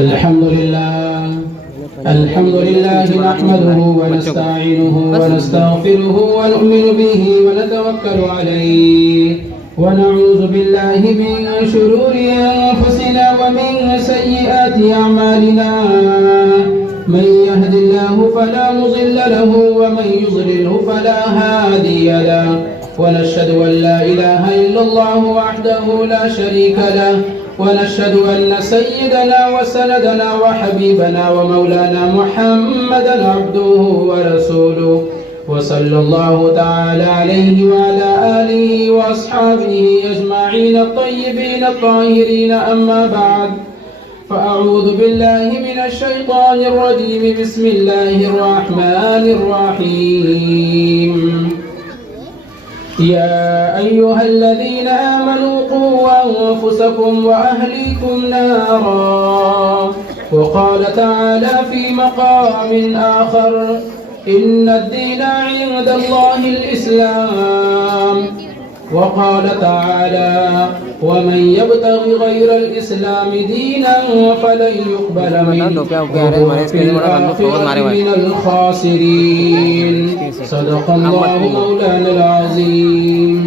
الحمد لله نحمده ونستعينه ونستغفره ونؤمن به ونتوكل عليه ونعوذ بالله من شرور أنفسنا ومن سيئات أعمالنا من يهد الله فلا مضل له ومن يضلله فلا هادي له ونشهد أن لا إله إلا الله وحده لا شريك له ونشهد أن سيدنا وسندنا وحبيبنا ومولانا محمدا عبده ورسوله وصلى الله تعالى عليه وعلى آله وأصحابه أجمعين الطيبين الطاهرين. أما بعد فأعوذ بالله من الشيطان الرجيم. بسم الله الرحمن الرحيم. يا أيها الذين آمنوا قوا أنفسكم وأهليكم نارا. وقال تعالى في مقام آخر إن الدين عند الله الإسلام. وقال تعالى ومن يبتغ غير الإسلام دينا فلن يقبل منه وهو في الآخرة من الخاسرين. صدق الله مولانا العظيم.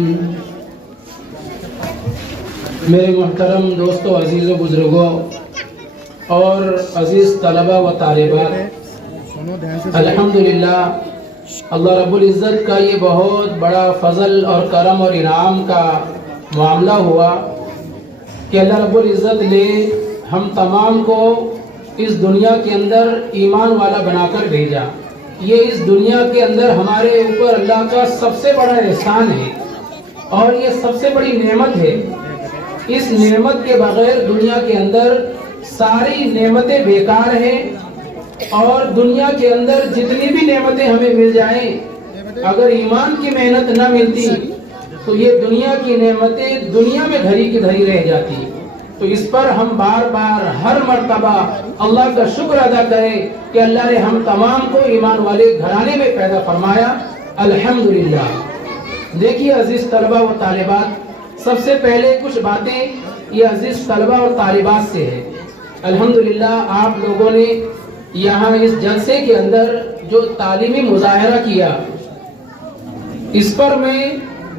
میرے محترم دوستو، عزیز و بزرگوں اور عزیز طلبہ و طالبات، الحمدللہ اللہ رب العزت کا یہ بہت بڑا فضل اور کرم اور انعام کا معاملہ ہوا کہ اللہ رب العزت نے ہم تمام کو اس دنیا کے اندر ایمان والا بنا کر بھیجا. یہ اس دنیا کے اندر ہمارے اوپر اللہ کا سب سے بڑا احسان ہے اور یہ سب سے بڑی نعمت ہے. اس نعمت کے بغیر دنیا کے اندر ساری نعمتیں بیکار ہیں اور دنیا کے اندر جتنی بھی نعمتیں ہمیں مل جائیں اگر ایمان کی محنت نہ ملتی تو یہ دنیا کی نعمتیں دنیا میں دھری کی دھری رہ جاتی. تو اس پر ہم بار بار ہر مرتبہ اللہ کا شکر ادا کریں کہ اللہ نے ہم تمام کو ایمان والے گھرانے میں پیدا فرمایا. الحمدللہ. دیکھیے عزیز طلبہ و طالبات، سب سے پہلے کچھ باتیں یہ عزیز طلبہ اور طالبات سے ہے. الحمدللہ آپ لوگوں نے یہاں اس جلسے کے اندر جو تعلیمی مظاہرہ کیا، اس پر میں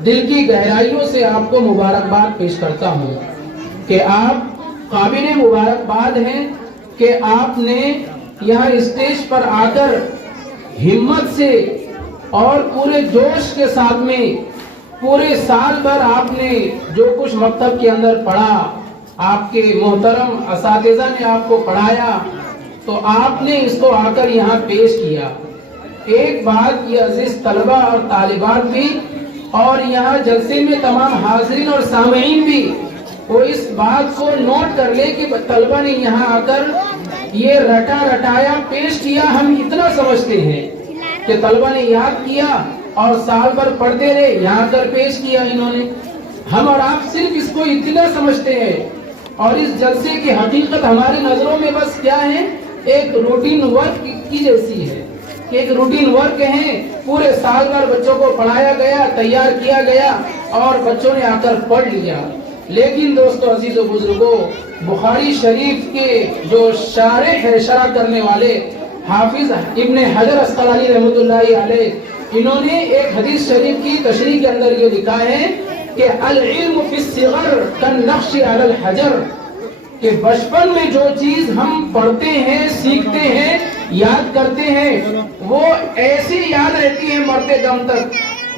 دل کی گہرائیوں سے آپ کو مبارکباد پیش کرتا ہوں کہ آپ قابل مبارکباد ہیں کہ آپ نے یہاں اسٹیج پر آ کر ہمت سے اور پورے جوش کے ساتھ میں پورے سال بھر آپ نے جو کچھ مکتب کے اندر پڑھا، آپ کے محترم اساتذہ نے آپ کو پڑھایا، تو آپ نے اس کو آ کر یہاں پیش کیا. ایک بات یہ عزیز طلبہ اور طالبات بھی اور یہاں جلسے میں تمام حاضرین اور سامعین بھی وہ اس بات کو نوٹ کر لے کہ طلبہ نے یہاں آ کر یہ رٹا رٹایا پیش کیا. ہم اتنا سمجھتے ہیں کہ طلبہ نے یاد کیا اور سال بھر پڑھتے رہے، یہاں کر پیش کیا انہوں نے. ہم اور آپ صرف اس کو اتنا سمجھتے ہیں اور اس جلسے کی حقیقت ہماری نظروں میں بس کیا ہے، ایک روٹین ورک کی جیسی ہے. ایک روٹین ورک ہے، پورے سال بھر بچوں کو پڑھایا گیا، تیار کیا گیا اور بچوں نے آ کر پڑھ لیا. لیکن دوستو، عزیز و بزرگوں، بخاری شریف کے جو شارح ہے، شرح کرنے والے حافظ ابن حجر اسقلانی رحمۃ اللہ علیہ، انہوں نے ایک حدیث شریف کی تشریح کے اندر یہ لکھا ہے کہ العلم فی الصغر کالنقش علی الحجر، کہ بچپن میں جو چیز ہم پڑھتے ہیں، سیکھتے ہیں، یاد کرتے ہیں، وہ ایسی یاد رہتی ہے مرتے دم تک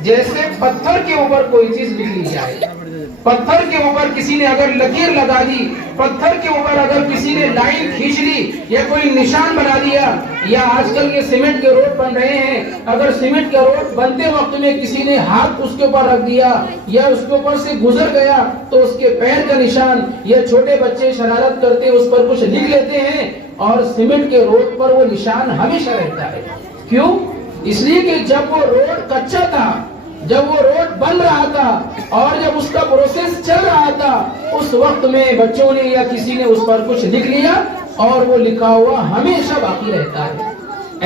جیسے پتھر کے اوپر کوئی چیز لکھ لی جائے. پتھر کے اوپر کسی نے اگر لکیر لگا دی، پتھر کے اوپر اگر کسی نے لائن کھینچ لی یا کوئی نشان بنا دیا، یا آج کل یہ سیمنٹ کے روڈ بن رہے ہیں، اگر سیمنٹ کے روڈ بنتے وقت میں کسی نے ہاتھ اس کے اوپر رکھ دیا یا اس کے اوپر سے گزر گیا تو اس کے پیر کا نشان، یا چھوٹے بچے شرارت کرتے اس پر کچھ لکھ لیتے ہیں اور سیمنٹ کے روڈ پر وہ نشان ہمیشہ رہتا ہے. کیوں؟ اس لیے کہ جب وہ روڈ کچا تھا، جب وہ روڈ بن رہا تھا اور جب اس کا پروسیس چل رہا تھا، اس وقت میں بچوں نے یا کسی نے اس پر کچھ لکھ لیا اور وہ لکھا ہوا ہمیشہ باقی رہتا ہے.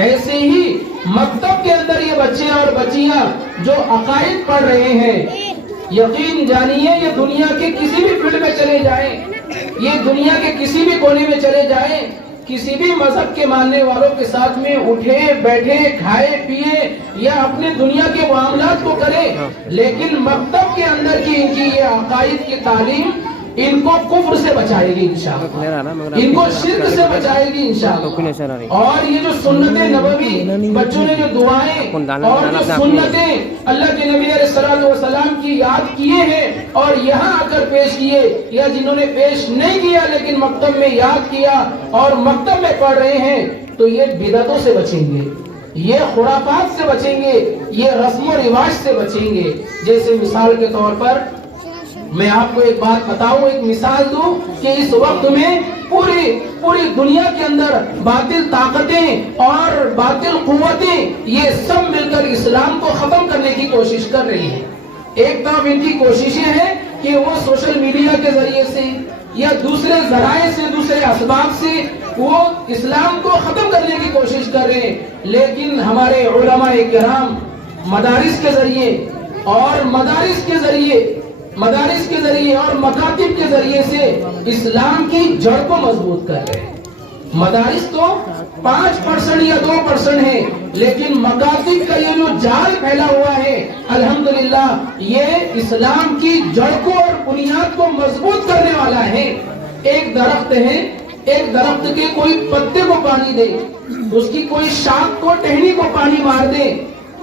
ایسے ہی مکتب کے اندر یہ بچے اور بچیاں جو عقائد پڑھ رہے ہیں، یقین جانیے یہ دنیا کے کسی بھی فیلڈ میں چلے جائیں، یہ دنیا کے کسی بھی کونے میں چلے جائیں، کسی بھی مذہب کے ماننے والوں کے ساتھ میں اٹھے بیٹھے کھائے پیے یا اپنے دنیا کے معاملات کو کریں، لیکن مکتب کے اندر کی ان کی یہ عقائد کی تعلیم ان کو کفر سے بچائے گی انشاءاللہ، ان کو شرک سے بچائے گی انشاءاللہ۔ اور یہ جو سنت نبوی بچوں نے جو دعائیں اور جو سنتیں اللہ کے نبی علیہ الصلوۃ والسلام کی یاد کیے ہیں اور یہاں آ کر پیش کیے، یا جنہوں نے پیش نہیں کیا لیکن مکتب میں یاد کیا اور مکتب میں پڑھ رہے ہیں، تو یہ بدعتوں سے بچیں گے، یہ خرافات سے بچیں گے، یہ رسم و رواج سے بچیں گے۔ جیسے مثال کے طور پر میں آپ کو ایک بات بتاؤں، ایک مثال دوں کہ اس وقت میں پوری دنیا کے اندر باطل طاقتیں اور باطل قوتیں یہ سب مل کر اسلام کو ختم کرنے کی کوشش کر رہی ہیں۔ ایک طرف ان کی کوششیں ہیں کہ وہ سوشل میڈیا کے ذریعے سے یا دوسرے ذرائع سے، دوسرے اسباب سے وہ اسلام کو ختم کرنے کی کوشش کر رہے ہیں، لیکن ہمارے علماء کرام مدارس کے ذریعے اور مکاتب کے ذریعے سے اسلام کی جڑ کو مضبوط کر رہے ہیں۔ مدارس تو 5% یا 2% ہے، لیکن مکاتب کا یہ جو جال پھیلا ہوا ہے الحمدللہ یہ اسلام کی جڑ کو اور بنیاد کو مضبوط کرنے والا ہے۔ ایک درخت ہے، ایک درخت کے کوئی پتے کو پانی دے، اس کی کوئی شاخ کو ٹہنی کو پانی مار دے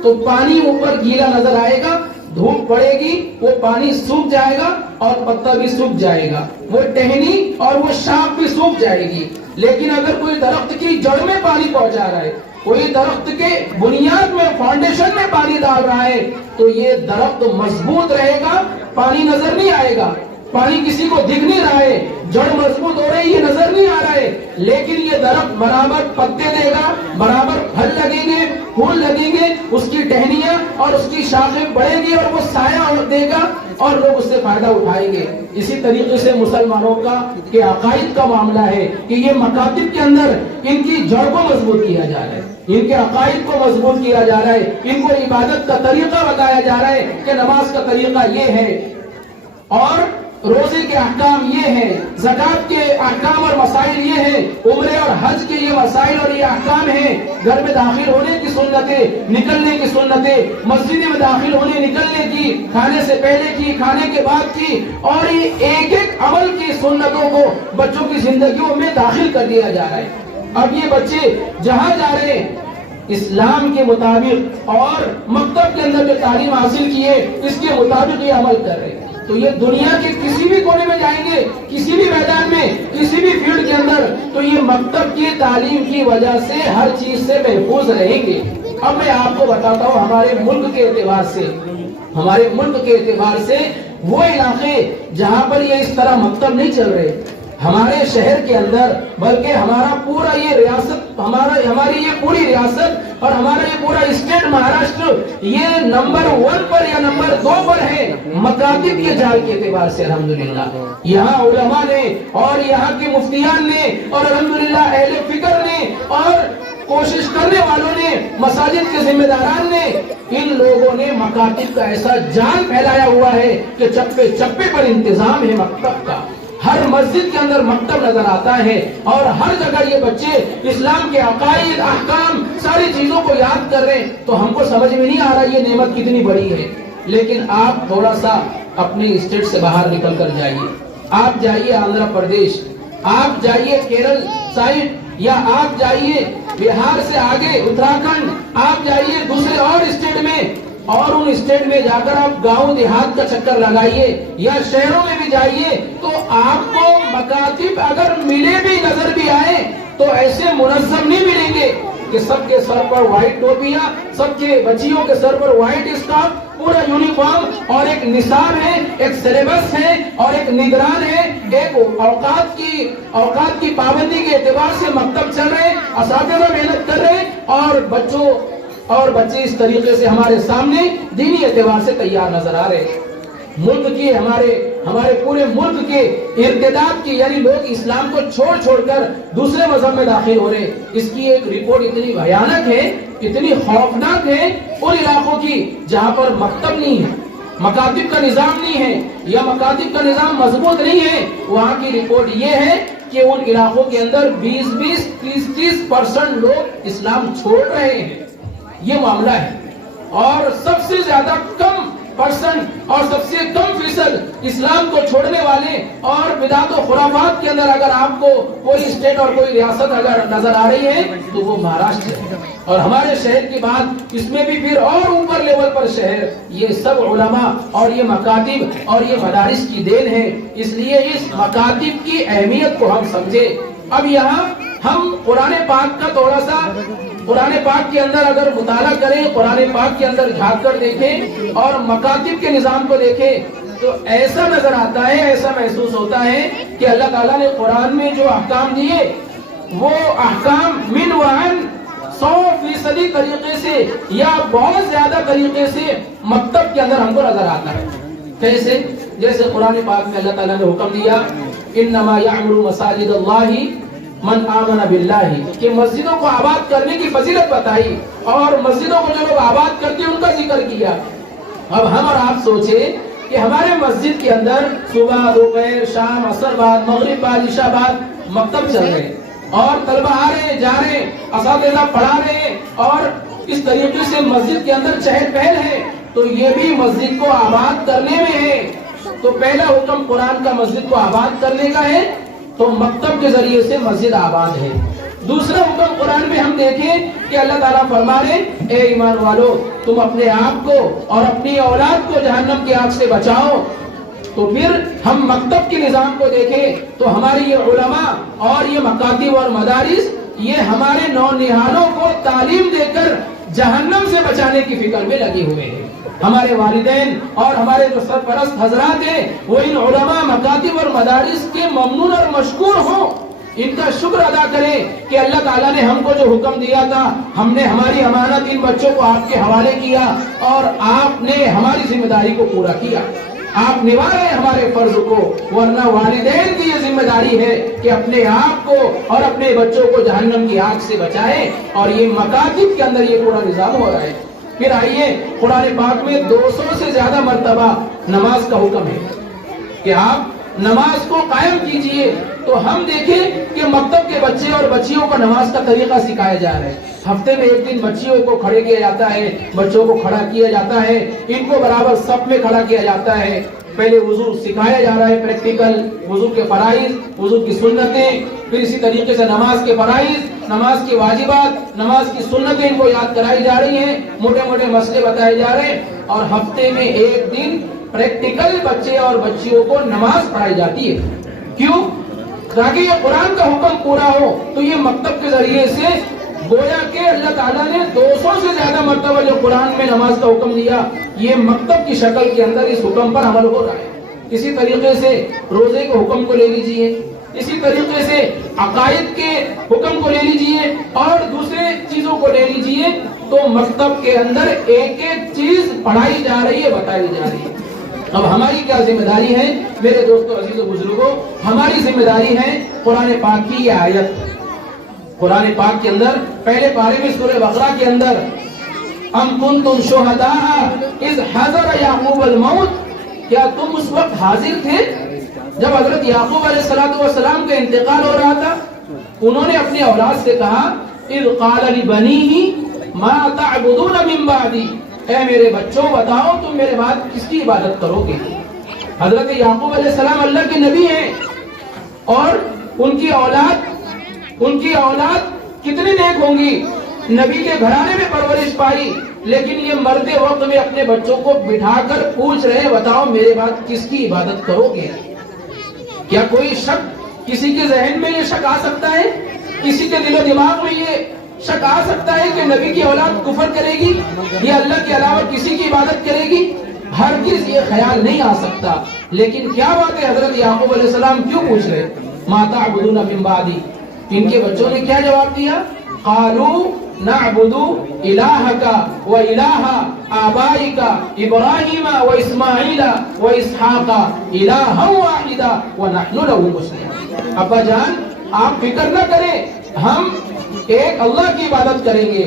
تو پانی اوپر گیلا نظر آئے گا، دھوپ پڑے گی وہ پانی سوکھ جائے گا اور پتا بھی سوکھ جائے گا، وہ ٹہنی اور وہ شاخ بھی سوکھ جائے گی۔ لیکن اگر کوئی درخت کی جڑ میں پانی پہنچا رہا ہے، کوئی درخت کے بنیاد میں فاؤنڈیشن میں پانی ڈال رہا ہے تو یہ درخت مضبوط رہے گا، پانی نظر نہیں آئے گا، پانی کسی کو دکھ نہیں رہا ہے، جڑ مضبوط ہو رہی ہے نظر نہیں آ رہا ہے، لیکن یہ درخت برابر پتے دے گا، برابر پھل لگیں گے، پھول لگیں گے، اس کی ٹہنیاں اور اس کی شاخیں بڑھیں گی اور وہ سایہ دے گا اور لوگ اس سے فائدہ اٹھائیں گے۔ اسی طریقے سے مسلمانوں کا کہ عقائد کا معاملہ ہے کہ یہ مکاتب کے اندر ان کی جڑ کو مضبوط کیا جا رہا ہے، ان کے عقائد کو مضبوط کیا جا رہا ہے، ان کو عبادت کا طریقہ بتایا جا رہا ہے کہ نماز کا طریقہ یہ ہے اور روزے کے احکام یہ ہیں، زکوٰۃ کے احکام اور مسائل یہ ہیں، عمرے اور حج کے یہ مسائل اور یہ احکام ہیں، گھر میں داخل ہونے کی سنتیں، نکلنے کی سنتیں، مسجد میں داخل ہونے نکلنے کی، کھانے سے پہلے کی، کھانے کے بعد کی، اور یہ ایک ایک عمل کی سنتوں کو بچوں کی زندگیوں میں داخل کر دیا جا رہا ہے۔ اب یہ بچے جہاں جا رہے ہیں اسلام کے مطابق اور مکتب کے اندر جو تعلیم حاصل کی ہے اس کے مطابق یہ عمل کر رہے ہیں، تو یہ دنیا کے کسی بھی کونے میں جائیں گے، کسی بھی میدان میں، کسی بھی فیلڈ کے اندر، تو یہ مکتب کی تعلیم کی وجہ سے ہر چیز سے محفوظ رہیں گے۔ اب میں آپ کو بتاتا ہوں ہمارے ملک کے اعتبار سے وہ علاقے جہاں پر یہ اس طرح مکتب نہیں چل رہے، ہمارے شہر کے اندر، بلکہ ہمارا پورا یہ ریاست، ہماری یہ پوری ریاست اور ہمارا یہ پورا اسٹیٹ مہاراشٹر یہ نمبر 1 پر یا نمبر 2 پر ہے مکاتب کے جال کے اعتبار سے الحمدللہ۔ یہاں علماء نے اور یہاں کے مفتیان نے اور الحمدللہ اہل فکر نے اور کوشش کرنے والوں نے، مساجد کے ذمہ داران نے، ان لوگوں نے مکاتب کا ایسا جال پھیلایا ہوا ہے کہ چپے چپے پر انتظام ہے مکتب کا، ہر مسجد کے اندر مکتب نظر آتا ہے اور ہر جگہ یہ بچے اسلام کے عقائد، احکام، ساری چیزوں کو یاد کر رہے ہیں، تو ہم کو سمجھ میں نہیں آ رہا یہ نعمت کتنی بڑی ہے۔ لیکن آپ تھوڑا سا اپنے اسٹیٹ سے باہر نکل کر جائیے، آپ جائیے آندھرا پردیش، آپ جائیے کیرل سائڈ، یا آپ جائیے بہار سے آگے اتراکھنڈ، آپ جائیے دوسرے اور اسٹیٹ میں، اور ان اسٹیٹ میں جا کر آپ گاؤں دیہات کا چکر لگائیے یا شہروں میں بھی جائیے، تو آپ کو مکاتب اگر ملے بھی نظر بھی آئے تو ایسے منظم نہیں ملیں گے کہ سب کے سر پر وائٹ ٹوپیاں، سب کے بچیوں کے سر پر وائٹ اسکارف، پورا یونیفارم اور ایک نصاب ہے، ایک سلیبس ہے اور ایک نگران ہے، ایک اوقات کی پابندی کے اعتبار سے مکتب چل رہے، اساتذہ محنت کر رہے اور بچے اس طریقے سے ہمارے سامنے دینی اعتبار سے تیار نظر آ رہے۔ ملک کی ہمارے پورے ملک کے ارتداد کی، یعنی لوگ اسلام کو چھوڑ کر دوسرے مذہب میں داخل ہو رہے، اس کی ایک رپورٹ اتنی بھیانک ہے، اتنی خوفناک ہے، ان علاقوں کی جہاں پر مکتب نہیں ہے، مکاتب کا نظام نہیں ہے یا مکاتب کا نظام مضبوط نہیں ہے، وہاں کی رپورٹ یہ ہے کہ ان علاقوں کے اندر 20-20, 30-30% لوگ اسلام چھوڑ رہے ہیں. یہ معاملہ ہے. اور سب سے زیادہ کم پرسنٹ اور سب سے کم فیصد اسلام کو چھوڑنے والے اور بدعت و خرافات کے اندر اگر آپ کو کوئی اسٹیٹ اور کوئی ریاست اگر نظر آ رہی ہے تو وہ مہاراشٹر ہے. اور ہمارے شہر کی بات اس میں بھی پھر اور اوپر لیول پر شہر. یہ سب علماء اور یہ مکاتب اور یہ مدارس کی دین ہے. اس لیے اس مکاتب کی اہمیت کو ہم سمجھے. اب یہاں ہم قرآن پاک کا تھوڑا سا قرآن پاک کے اندر اگر مطالعہ کریں، قرآن پاک کے اندر جھانک کر دیکھیں اور مکاتب کے نظام کو دیکھیں تو ایسا نظر آتا ہے، ایسا محسوس ہوتا ہے کہ اللہ تعالیٰ نے قرآن میں جو احکام دیے وہ احکام من وعن 100% طریقے سے یا بہت زیادہ طریقے سے مکتب کے اندر ہم کو نظر آتا ہے. کیسے؟ جیسے قرآن پاک میں اللہ تعالیٰ نے حکم دیا انما یعمر مساجد اللہ من آمن باللہ، کہ مسجدوں کو آباد کرنے کی فضیلت بتائی اور مسجدوں کو جو لوگ آباد کرتے ہیں ان کا ذکر کیا. اب ہم اور آپ سوچیں کہ ہمارے مسجد کے اندر صبح دوپہر شام عصر بعد مغرب بعد عشاء بعد مکتب چل رہے ہیں اور طلبہ آ رہے ہیں جا رہے ہیں، اساتذہ پڑھا رہے ہیں اور اس طریقے سے مسجد کے اندر چہل پہل ہے، تو یہ بھی مسجد کو آباد کرنے میں ہے. تو پہلا حکم قرآن کا مسجد کو آباد کرنے کا ہے تو مکتب کے ذریعے سے مسجد آباد ہے. دوسرا حکم قرآن میں ہم دیکھیں کہ اللہ تعالیٰ فرما رہے اے ایمان والو تم اپنے آپ کو اور اپنی اولاد کو جہنم کی آگ سے بچاؤ. تو پھر ہم مکتب کے نظام کو دیکھیں تو ہماری یہ علماء اور یہ مکاتب اور مدارس یہ ہمارے نونہالوں کو تعلیم دے کر جہنم سے بچانے کی فکر میں لگے ہوئے ہیں. ہمارے والدین اور ہمارے جو سرپرست حضرات ہیں وہ ان علماء مکاتب اور مدارس کے ممنون اور مشکور ہوں، ان کا شکر ادا کریں کہ اللہ تعالیٰ نے ہم کو جو حکم دیا تھا ہم نے ہماری امانت ان بچوں کو آپ کے حوالے کیا اور آپ نے ہماری ذمہ داری کو پورا کیا. آپ نبھا رہے ہیں ہمارے فرض کو، ورنہ والدین کی یہ ذمہ داری ہے کہ اپنے آپ کو اور اپنے بچوں کو جہنم کی آگ سے بچائیں. اور یہ مکاتب کے اندر یہ پورا نظام ہو رہا ہے. پھر آئیے قرآن پاک میں 200 سے زیادہ مرتبہ نماز کا حکم ہے کہ آپ نماز کو قائم کیجئے. تو ہم دیکھیں کہ مکتب کے بچے اور بچیوں کو نماز کا طریقہ سکھایا جا رہا ہے. ہفتے میں ایک دن بچیوں کو کھڑے کیا جاتا ہے، بچوں کو کھڑا کیا جاتا ہے، ان کو برابر صف میں کھڑا کیا جاتا ہے. پہلے وضو سکھایا جا رہا ہے، پریکٹیکل وضو کے فرائض، وضو کی سنتیں، پھر اسی طریقے سے نماز کے فرائض، نماز کی واجبات، نماز کی سنتیں ان کو یاد کرائی جا رہی ہیں، موٹے موٹے مسئلے بتائے جا رہے ہیں. اور ہفتے میں ایک دن پریکٹیکل بچے اور بچیوں کو نماز پڑھائی جاتی ہے. کیوں؟ تاکہ یہ قرآن کا حکم پورا ہو. تو یہ مکتب کے ذریعے سے گویا کہ اللہ تعالیٰ نے 200 سے زیادہ مرتبہ جو قرآن میں نماز کا حکم دیا یہ مکتب کی شکل کے اندر اس حکم پر عمل ہو رہا ہے. اسی طریقے سے روزے کے حکم کو لے لیجئے، اسی طریقے سے عقائد کے حکم کو لے لیجئے اور دوسرے چیزوں کو لے لیجئے. تو مکتب کے اندر ایک ایک چیز پڑھائی جا رہی ہے، بتائی جا رہی ہے. اب ہماری کیا ذمہ داری ہے میرے دوستو عزیز و بزرگوں؟ ہماری ذمہ داری ہے قرآن پاک کی یہ آیت. قرآن پاک کے اندر پہلے پارے میں سورہ بقرہ کے اندر ام کنتم شہداء اذ حضر یعقوب الموت، کیا تم اس وقت حاضر تھے جب حضرت یعقوب علیہ السلام کا انتقال ہو رہا تھا؟ انہوں نے اپنی اولاد سے کہا اذ قال لبنیہ ما تعبدون من بعدی، اے میرے بچوں بتاؤ تم میرے بعد کس کی عبادت کرو گے؟ حضرت یعقوب علیہ السلام اللہ کے نبی ہیں اور ان کی اولاد کتنی نیک ہوں گی، نبی کے گھرانے میں پرورش پائی، لیکن یہ مرتے وقت میں اپنے بچوں کو بٹھا کر پوچھ رہے بتاؤ میرے بعد کس کی عبادت کرو گے؟ کیا کوئی شک کسی کے ذہن میں یہ شک آ سکتا ہے؟ کسی کے دل و دماغ میں یہ شک آ سکتا ہے کہ نبی کی اولاد کفر کرے گی یا اللہ کے علاوہ کسی کی عبادت کرے گی؟ ہرگز یہ خیال نہیں آ سکتا. لیکن کیا بات ہے حضرت یعقوب علیہ السلام کیوں پوچھ رہے ما تعبدون من بعدی؟ ان کے بچوں نے کیا جواب دیا؟ قالوا نعبد الہک و الہ آبائک ابراہیم و اسماعیل و اسحاق الہا واحدا ونحن له مسلمون. ابا جان آپ فکر نہ کریں، ہم ایک اللہ کی عبادت کریں گے،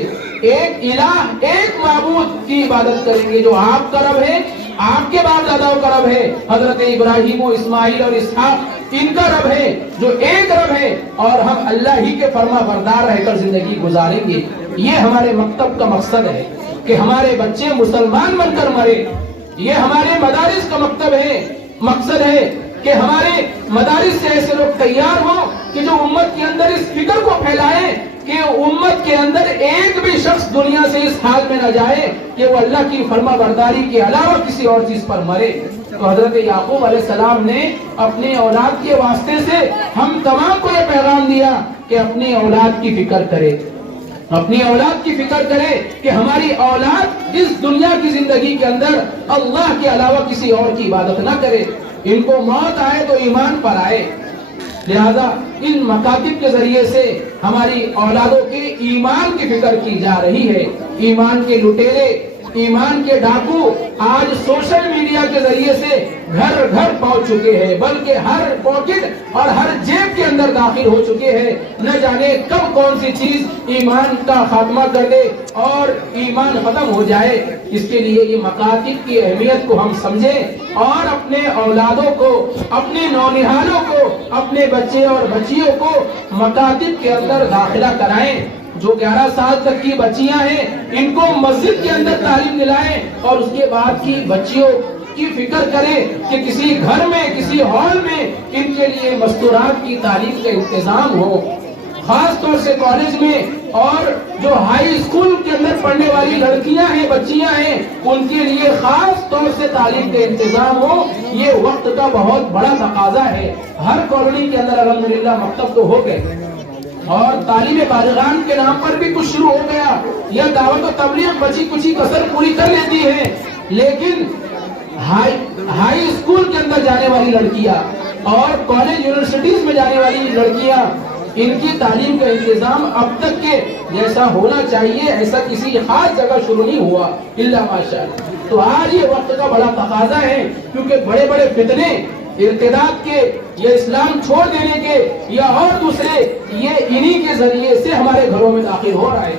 ایک الہ ایک معبود کی عبادت کریں گے جو آپ کا رب ہے آپ کے باپ داداؤں کا رب ہے حضرت ابراہیم و اسماعیل اور اسحاق، ان کا رب ہے جو ایک رب ہے، اور ہم اللہ ہی کے فرما بردار رہ کر زندگی گزاریں گے۔ یہ ہمارے مکتب کا مقصد ہے کہ ہمارے بچے مسلمان بن کر مرے۔ یہ ہمارے مدارس کا مقصد ہے کہ ہمارے مدارس سے ایسے لوگ تیار ہوں کہ جو امت کے اندر اس فکر کو پھیلائیں کہ امت کے اندر ایک بھی شخص دنیا سے اس حال میں نہ جائے کہ وہ اللہ کی فرما برداری کے علاوہ کسی اور چیز پر مرے۔ تو حضرت یعقوب علیہ السلام نے اپنی اولاد کے واسطے سے ہم تمام کو یہ پیغام دیا کہ اپنی اولاد کی فکر کرے، اپنی اولاد کی فکر کرے کہ ہماری اولاد اس دنیا کی زندگی کے اندر اللہ کے علاوہ کسی اور کی عبادت نہ کرے، ان کو موت آئے تو ایمان پر آئے۔ لہذا ان مکاتب کے ذریعے سے ہماری اولادوں کے ایمان کی فکر کی جا رہی ہے۔ ایمان کے لٹیرے، ایمان کے ڈاکو آج سوشل میڈیا کے ذریعے سے گھر گھر پہنچ چکے ہیں، بلکہ ہر پاکٹ اور ہر جیب کے اندر داخل ہو چکے ہیں۔ نہ جانے کب کون سی چیز ایمان کا خاتمہ کر دے اور ایمان ختم ہو جائے۔ اس کے لیے یہ مکاتب کی اہمیت کو ہم سمجھیں اور اپنے اولادوں کو، اپنے نونہالوں کو، اپنے بچے اور بچیوں کو مکاتب کے اندر داخلہ کرائیں۔ جو 11 سال تک کی بچیاں ہیں ان کو مسجد کے اندر تعلیم دلائیں، اور اس کے بعد کی بچیوں کی فکر کریں کہ کسی گھر میں، کسی ہال میں ان کے لیے مستورات کی تعلیم کا انتظام ہو۔ خاص طور سے کالج میں اور جو ہائی اسکول کے اندر پڑھنے والی لڑکیاں ہیں، بچیاں ہیں، ان کے لیے خاص طور سے تعلیم کا انتظام ہو۔ یہ وقت کا بہت بڑا تقاضا ہے۔ ہر کالونی کے اندر الحمدللہ مکتب تو ہو گئے، اور تعلیم بالغان کے نام پر بھی کچھ شروع ہو گیا۔ یہ دعوت و تبلیغ بچی کچی کسر پوری کر لیتی ہے، لیکن ہائی اسکول کے اندر جانے والی لڑکیاں اور کالج یونیورسٹیز میں جانے والی لڑکیاں، ان کی تعلیم کا انتظام اب تک کے جیسا ہونا چاہیے ایسا کسی خاص جگہ شروع نہیں ہوا الا ماشاءاللہ۔ تو آج یہ وقت کا بڑا تقاضا ہے، کیونکہ بڑے بڑے فتنے ارتداد کے یا اسلام چھوڑ دینے کے یا اور دوسرے، یہ انہی کے ذریعے سے ہمارے گھروں میں داخل ہو رہا ہے۔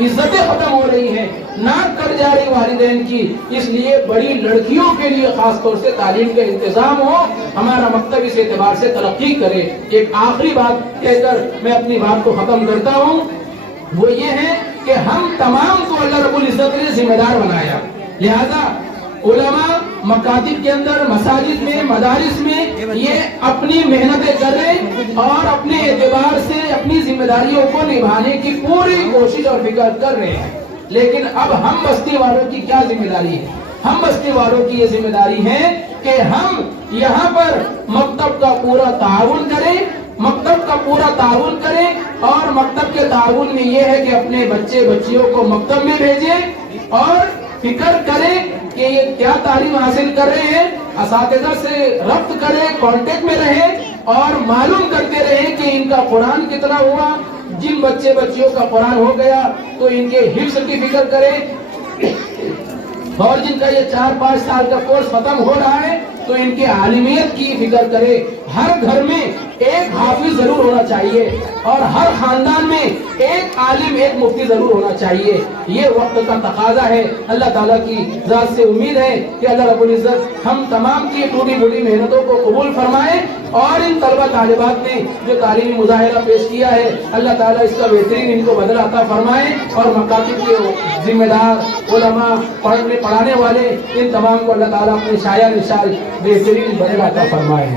عزتیں ختم ہو رہی ہیں، ناک کٹ جا رہی والدین کی، اس لیے بڑی لڑکیوں کے لیے خاص طور سے تعلیم کا انتظام ہو، ہمارا مکتب اس اعتبار سے ترقی کرے۔ ایک آخری بات کہہ کر میں اپنی بات کو ختم کرتا ہوں، وہ یہ ہے کہ ہم تمام کو اللہ رب العزت نے ذمہ دار بنایا، لہذا علماء مکاتب کے اندر، مساجد میں، مدارس میں یہ اپنی محنتیں کر رہے اور اپنے اعتبار سے اپنی ذمہ داریوں کو نبھانے کی پوری کوشش اور فکر کر رہے ہیں۔ لیکن اب ہم بستی والوں کی کیا ذمہ داری ہے؟ ہم بستی والوں کی یہ ذمہ داری ہے کہ ہم یہاں پر مکتب کا پورا تعاون کریں، مکتب کا پورا تعاون کریں، اور مکتب کے تعاون میں یہ ہے کہ اپنے بچے بچیوں کو مکتب میں بھیجیں اور فکر کریں کہ یہ کیا تعلیم حاصل کر رہے ہیں، اساتذہ سے ربط کریں، کانٹیکٹ میں رہیں اور معلوم کرتے رہیں کہ ان کا قرآن کتنا ہوا۔ جن بچے بچیوں کا قرآن ہو گیا تو ان کے حفظ کی فکر کریں، اور جن کا یہ 4-5 سال کا کورس ختم ہو رہا ہے تو ان کی عالمیت کی فکر کرے۔ ہر گھر میں ایک حافظ ضرور ہونا چاہیے اور ہر خاندان میں ایک عالم، ایک مفتی ضرور ہونا چاہیے۔ یہ وقت کا تقاضا ہے۔ اللہ تعالیٰ کی ذات سے امید ہے کہ اللہ رب العزت ہم تمام کی ٹوٹی پھوٹی محنتوں کو قبول فرمائے، اور ان طلبہ طالبات نے جو تعلیمی مظاہرہ پیش کیا ہے اللہ تعالیٰ اس کا بہترین ان کو بدلہ عطا فرمائے، اور مکاتب کے ذمہ دار علماء، پڑھانے والے، ان تمام کو اللہ تعالیٰ اپنے شایع نشان بہترین بدلہ عطا فرمائے۔